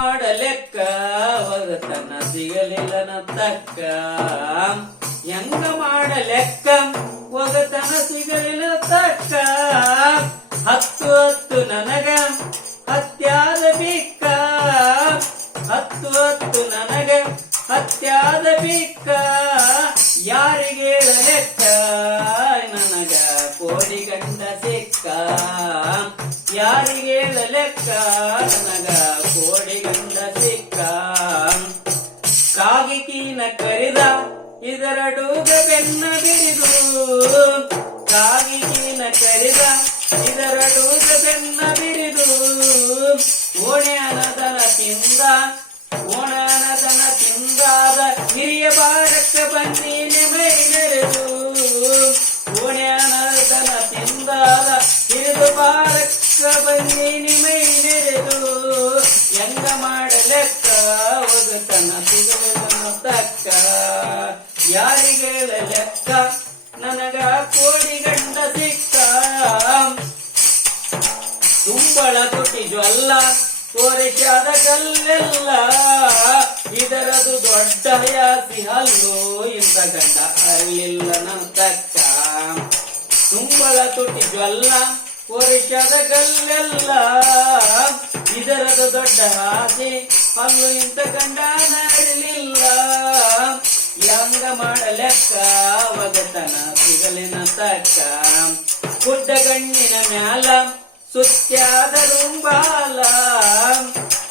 ಮಾಡಲೆಕ್ಕ ಒಗತನ ಸಿಗಲಿಲ್ಲನ ತಕ್ಕ ಹೆಂಗ ಮಾಡಲೆಕ್ಕ ಒಗತನ ಸಿಗಲಿಲ್ಲ ತಕ್ಕ ಹತ್ತು ಹತ್ತು ನನಗ ಹತ್ಯಾದ ಬಿಕ್ಕ ಹತ್ತು ಹತ್ತು ನನಗ ಹತ್ಯಾದ ಬಿಕ್ಕ ಯಾರಿಗೆ ಲೆಕ್ಕ ನನಗ ಕೋಡಿ ಗಂಡ ಸಿಕ್ಕ ಯಾರಿಗೆ ಲೆಕ್ಕ ನನಗ ಕೋಡಿ ಗಂಡ ಸಿಕ್ಕ ಕಾಗಿಕೀನ ಕರಿದ ಇದರಡುಗ ಬೆನ್ನ ಬಿರಿದು ಕಾಗಿಕೀನ ಕರಿದ ಇದರಡುಗ ಬೆನ್ನ ಬಿರಿದು ಓಣ್ಯಾನದನ ತಿಂದ ಓಣಾನದನ ತಿಂದಾದ ಹಿರಿಯ ಬಾರಕ್ಕ ಬಂದೀನಿ ಮೈ ನೆರೆದು ಓಣ್ಯಾನದನ ತಿಂದಾದ ಹಿರಿದು ಬಾರಕ್ಕ ಬಂದೀನಿ ಮೈ ನೆರೆದು ಹೆಂಗ ಮಾಡಲೆಕ್ಕ ಒಗತನ ಸಿಗಲಿಲ್ಲ ತಕ್ಕ ಯಾರಿಗೆ ಲೆಕ್ಕ ನನಗ ಕೋಡಿ ಗಂಡ ಸಿಕ್ಕ ತುಂಬಳ ತುಟಿ ಜ್ವಲ್ಲ ತೋರಿಸಾದ ಕಲ್ಲೆಲ್ಲ ಇದರದು ದೊಡ್ಡ ಯಾಸಿ ಹಲ್ಲು ಇಂಥ ಗಂಡ ಅಲ್ಲಿಲ್ಲ ನನ್ನ ತಕ್ಕ ತುಂಬಳ ತುಟಿ ಜ್ವಲ್ಲ ತೋರಿಸಾದ ಕಲ್ಲೆಲ್ಲ ಇದರದು ದೊಡ್ಡ ಆಸೆ ಹಲ್ಲು ಇಂಥ ಗಂಡ ನಡಲಿಲ್ಲ ಹೆಂಗ ಮಾಡಲೆಕ್ಕ ಒಗತನ ಸಿಗಲಿನ ತಕ್ಕ ಗುಡ್ಡ ಗಣ್ಣಿನ ಮ್ಯಾಲ ಸುತ್ಯಾದ ರುಂಬಾಲ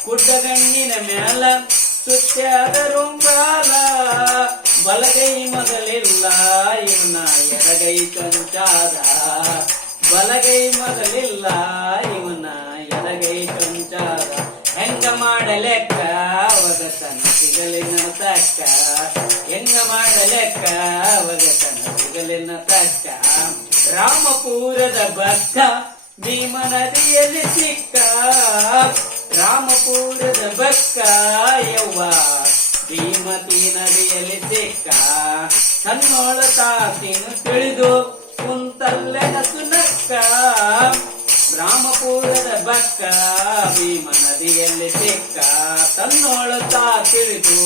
ಗುಡ್ಡಗಣ್ಣಿನ ಮ್ಯಾಲ ಸುತ್ಯಾದ ರುಂಬಾಲ ಬಲಗೈ ಮೊದಲಿಲ್ಲ ಇವನ ಎಡಗೈ ಕಂಚಾದ ಬಲಗೈ ಮೊದಲಿಲ್ಲ ಇವನ ಎಡಗೈ ಕಂಚಾದ ಹೆಂಗ ಮಾಡಲೆಕ್ಕ ಒಗತನ ಸಿಗಲಿನ ತಕ್ಕ ಹೆಂಗ ಮಾಡಲೆಕ್ಕ ಒಗತನ ಸಿಗಲಿನ ತಕ್ಕ ರಾಮಪುರದ ಭಕ್ತ ಭೀಮ ನದಿಯಲ್ಲಿ ಸಿಕ್ಕ ರಾಮಪುರದ ಬಕ್ಕ ಯವ್ವ ಭೀಮತಿ ನದಿಯಲ್ಲಿ ಸಿಕ್ಕ ತನ್ನೋಳ ತಾತಿನು ತಿಳಿದು ಕುಂತಲ್ಲೆ ನಸುನಕ್ಕ ರಾಮಪುರದ ಬಕ್ಕ ಭೀಮ ನದಿಯಲ್ಲಿ ಸಿಕ್ಕ ತನ್ನೋಳ ತಾ ತಿಳಿದು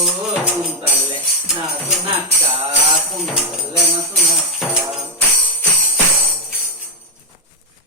ಕುಂತಲ್ಲೆ ನಸುನಕ್ಕ ಕುಂತಲ್ಲೆ ನಸುನಕ್ಕ